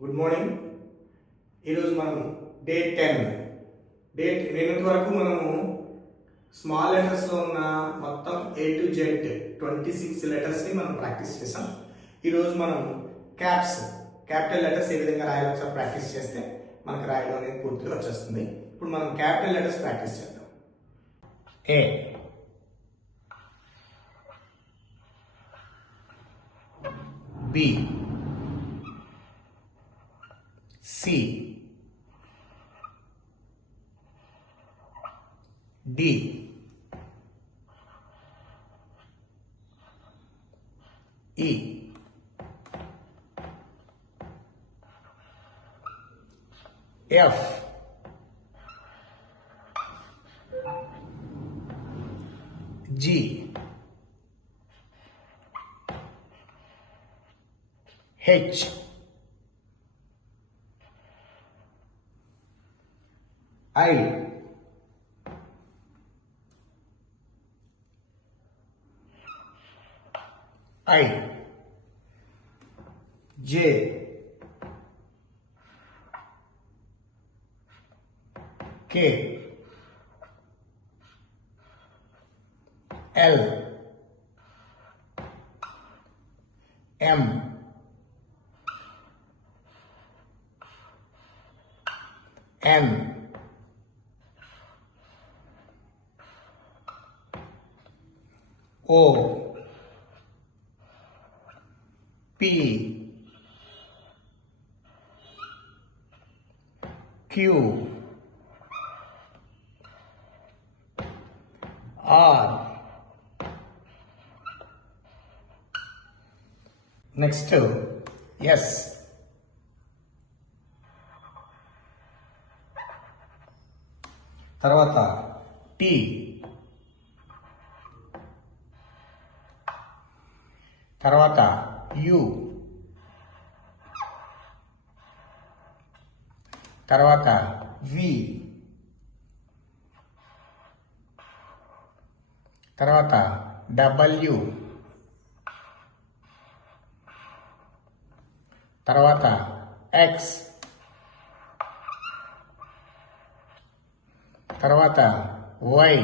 Good morning. ఈరోజు మనం డేట్ 10 నిన్నటి వరకు మనము స్మాల్ లెటర్స్లో ఉన్న మొత్తం A to Z 26 లెటర్స్ని మనం ప్రాక్టీస్ చేసాం. ఈరోజు మనం క్యాపిటల్ లెటర్స్ ఏ విధంగా రాయాలో ఒకసారి ప్రాక్టీస్ చేస్తే మనకు రాయడం అనేది పూర్తిగా వచ్చేస్తుంది. ఇప్పుడు మనం క్యాపిటల్ లెటర్స్ ప్రాక్టీస్ చేద్దాం. A, B, C, D, E, F, G, H, I, J, K, L, M, N, O, P, Q, R. Next S, తర్వాత T, తర్వాత U, తర్వాత V, తర్వాత W, తర్వాత X, తర్వాత Y,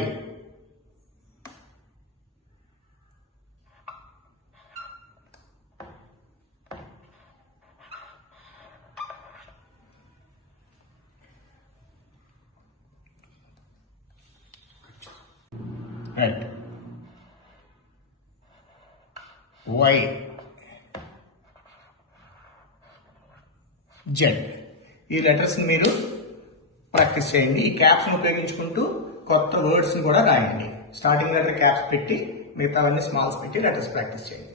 right, Y, Z. ఈ లెటర్స్ని మీరు ప్రాక్టీస్ చేయండి. ఈ క్యాప్స్ని ఉపయోగించుకుంటూ కొత్త వర్డ్స్ని కూడా రాయండి. స్టార్టింగ్ లెటర్ క్యాప్స్ పెట్టి మిగతావన్నీ స్మాల్స్ పెట్టి లెటర్స్ ప్రాక్టీస్ చేయండి.